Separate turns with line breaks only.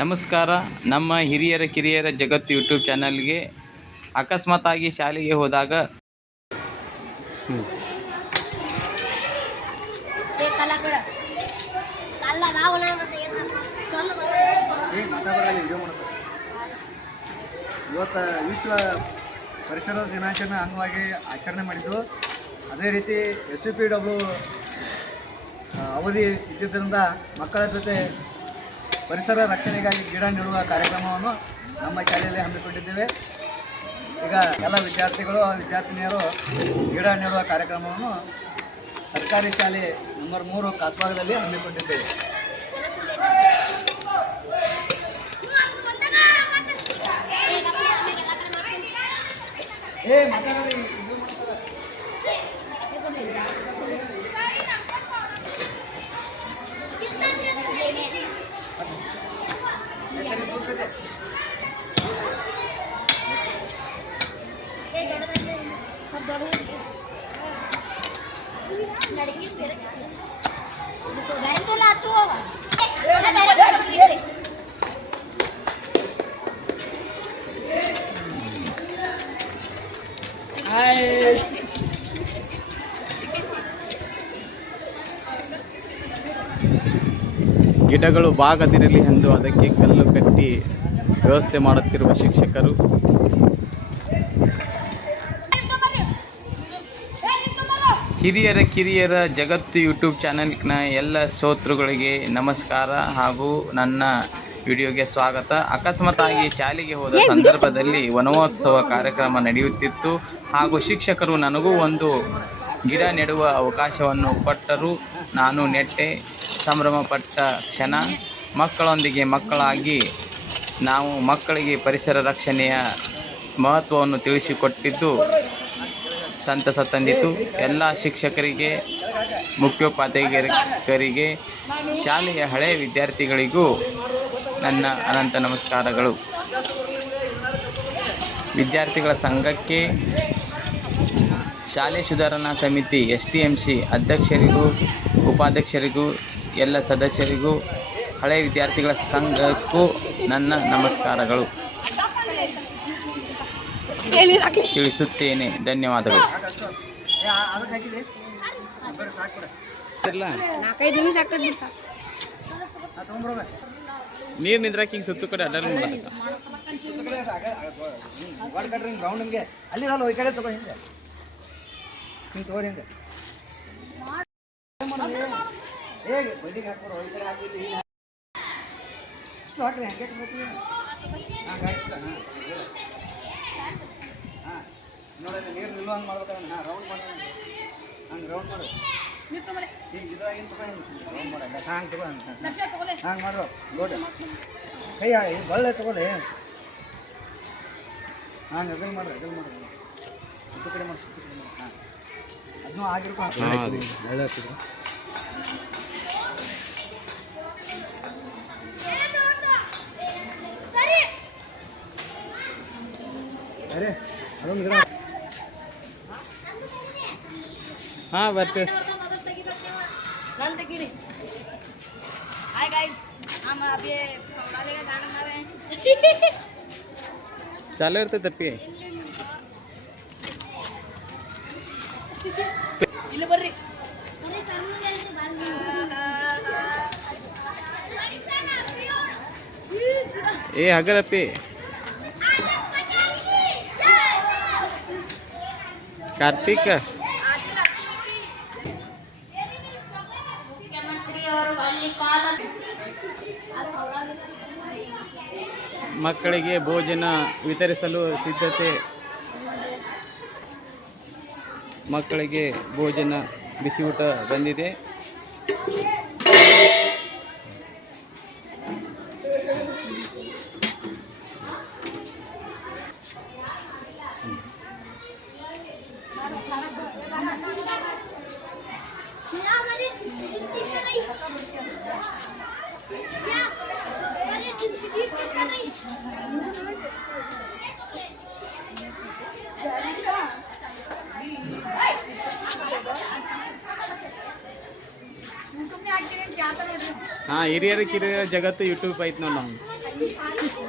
ನಮಸ್ಕಾರ. ನಮ್ಮ ಹಿರಿಯರ ಕಿರಿಯರ ಜಗತ್ತು ಯೂಟ್ಯೂಬ್ ಚಾನಲ್ಗೆ ಅಕಸ್ಮಾತಾಗಿ ಶಾಲೆಗೆ ಹೋದಾಗ
ಇವತ್ತು ವಿಶ್ವ ಪರಿಸರ ದಿನಾಚರಣೆ ಅಂಗವಾಗಿ ಆಚರಣೆ ಮಾಡಿದ್ದು. ಅದೇ ರೀತಿ ಎಸ್ ಯು ಪಿ ಡಬ್ಲ್ಯೂ ಅವಧಿ ಇದ್ದಿದ್ದರಿಂದ ಮಕ್ಕಳ ಜೊತೆ ಪರಿಸರ ರಕ್ಷಣೆಗಾಗಿ ಗಿಡ ನೆಡುವ ಕಾರ್ಯಕ್ರಮವನ್ನು ನಮ್ಮ ಶಾಲೆಯಲ್ಲಿ ಹಮ್ಮಿಕೊಂಡಿದ್ದೇವೆ. ಈಗ ಎಲ್ಲ ವಿದ್ಯಾರ್ಥಿಗಳು, ವಿದ್ಯಾರ್ಥಿನಿಯರು ಗಿಡ ನೆಡುವ ಕಾರ್ಯಕ್ರಮವನ್ನು ಸರ್ಕಾರಿ ಶಾಲೆ ನಂಬರ್ ಮೂರು ಕಾಸ್ಬಾಗದಲ್ಲಿ ಹಮ್ಮಿಕೊಂಡಿದ್ದೇವೆ. ಏ
ಗಿಡಗಳು ಬಾಗದಿರಲಿ ಎಂದು ಅದಕ್ಕೆ ಕಲ್ಲು ಕಟ್ಟಿ ವ್ಯವಸ್ಥೆ ಮಾಡುತ್ತಿರುವ ಶಿಕ್ಷಕರು. ಹಿರಿಯರ ಕಿರಿಯರ ಜಗತ್ತು ಯೂಟ್ಯೂಬ್ ಚಾನೆಲ್ನ ಎಲ್ಲ ಶ್ರೋತೃಗಳಿಗೆ ನಮಸ್ಕಾರ ಹಾಗೂ ನನ್ನ ವಿಡಿಯೋಗೆ ಸ್ವಾಗತ. ಅಕಸ್ಮಾತಾಗಿ ಶಾಲೆಗೆ ಹೋದ ಸಂದರ್ಭದಲ್ಲಿ ವನಮಹೋತ್ಸವ ಕಾರ್ಯಕ್ರಮ ನಡೆಯುತ್ತಿತ್ತು. ಹಾಗೂ ಶಿಕ್ಷಕರು ನನಗೂ ಒಂದು ಗಿಡ ನೆಡುವ ಅವಕಾಶವನ್ನು ಕೊಟ್ಟರು. ನಾನು ನೆಟ್ಟೆ, ಸಂಭ್ರಮಪಟ್ಟ ಕ್ಷಣ ಮಕ್ಕಳೊಂದಿಗೆ ಮಕ್ಕಳಾಗಿ ನಾವು ಮಕ್ಕಳಿಗೆ ಪರಿಸರ ರಕ್ಷಣೆಯ ಮಹತ್ವವನ್ನು ತಿಳಿಸಿಕೊಟ್ಟಿದ್ದು ಸಂತಸ ತಂದಿತು ಎಲ್ಲ ಶಿಕ್ಷಕರಿಗೆ ಮುಖ್ಯೋಪಾಧ್ಯಾಯರಿಗೆ ಶಾಲೆಯ ಹಳೆಯ ವಿದ್ಯಾರ್ಥಿಗಳಿಗೂ ನನ್ನ ಅನಂತ ನಮಸ್ಕಾರಗಳು. ವಿದ್ಯಾರ್ಥಿಗಳ ಸಂಘಕ್ಕೆ ಶಾಲೆ ಸುಧಾರಣಾ ಸಮಿತಿ ಎಸ್ ಟಿ ಎಂ ಸಿ ಅಧ್ಯಕ್ಷರಿಗೂ, ಉಪಾಧ್ಯಕ್ಷರಿಗೂ, ಎಲ್ಲ ಸದಸ್ಯರಿಗೂ ಹಳೆಯ ವಿದ್ಯಾರ್ಥಿಗಳ ಸಂಘಕ್ಕೂ ನನ್ನ ನಮಸ್ಕಾರಗಳು. ತಿಳಿಸುತ್ತೇನೆ. ಧನ್ಯವಾದಗಳು. ನೀರು ನಿಂದ್ರಾಕ ಹಿಂಗೆ ಸುತ್ತು ಕಡೆ
ಅಡ್ಡ ಹಿಂಗೆ ಅಲ್ಲಿ ಅಲ್ಲ ಈ ಕಡೆ ತಗೋ ಹಿಂಗೆ ಬಡ್ಡಿಗೆ ಹಾಕ್ಬಿಡು ಈ ಕಡೆ ಹಾಕ್ಬಿಟ್ಟು ಇಷ್ಟು ಹಾಕ್ರಿ ಹಂಗೆ ಹಾಂ ಹಾಂ ಹಾಂ ನೋಡಿ ನೀರು ನಿಲ್ಲೋ ಹಂಗೆ ಮಾಡ್ಬೇಕಾದ್ರೆ ಹಾಂ ರೌಂಡ್ ಮಾಡಿ ಹಂಗೆ ರೌಂಡ್ ಮಾಡು ಈಗ ಇದ್ರಾಗಿಂತ ರೌಂಡ್ ಮಾಡಲ್ಲ ಹಂಗೆ ತಗೋ ಹಂಗೆ ಹಂಗೆ ಮಾಡು ಗೋಡ್. ಕೈ ಇದು ಬಳ್ಳೆ ತಗೊಳ್ಳಿ ಹಂಗೆ ಅದನ್ನ ಮಾಡ್ರಿ ಅದನ್ನ ಮಾಡ್ರಿ. ಸುತ್ತ ಕಡೆ ಮಾಡಿ ಸುತ್ತ ಕಡೆ ಮಾಡಿ ಹಾಂ. ಅದನ್ನೂ ಆಗಿರ್ಬೋದು
ಹಾ ಬರ್ತೀವಿ ಚಾಲೂ ಇರ್ತೈತೆ ಅಪ್ಪಿ.
ಇಲ್ಲಿ ಬರ್ರಿ.
ಏ ಹಗರಪ್ಪಿ ಕಾರ್ತಿಕ್. ಮಕ್ಕಳಿಗೆ ಭೋಜನ ವಿತರಿಸಲು ಸಿದ್ಧತೆ. ಮಕ್ಕಳಿಗೆ ಭೋಜನ ಬಿಸಿಯೂಟ ಬಂದಿದೆ. ಹಾಂ ಹಿರಿಯರ ಕಿರಿಯರ ಜಗತ್ತು ಯೂಟ್ಯೂಬ್ ಐತೆ ನೋಡಿ ನಮ್ದು
ಅಲ್ಲಿ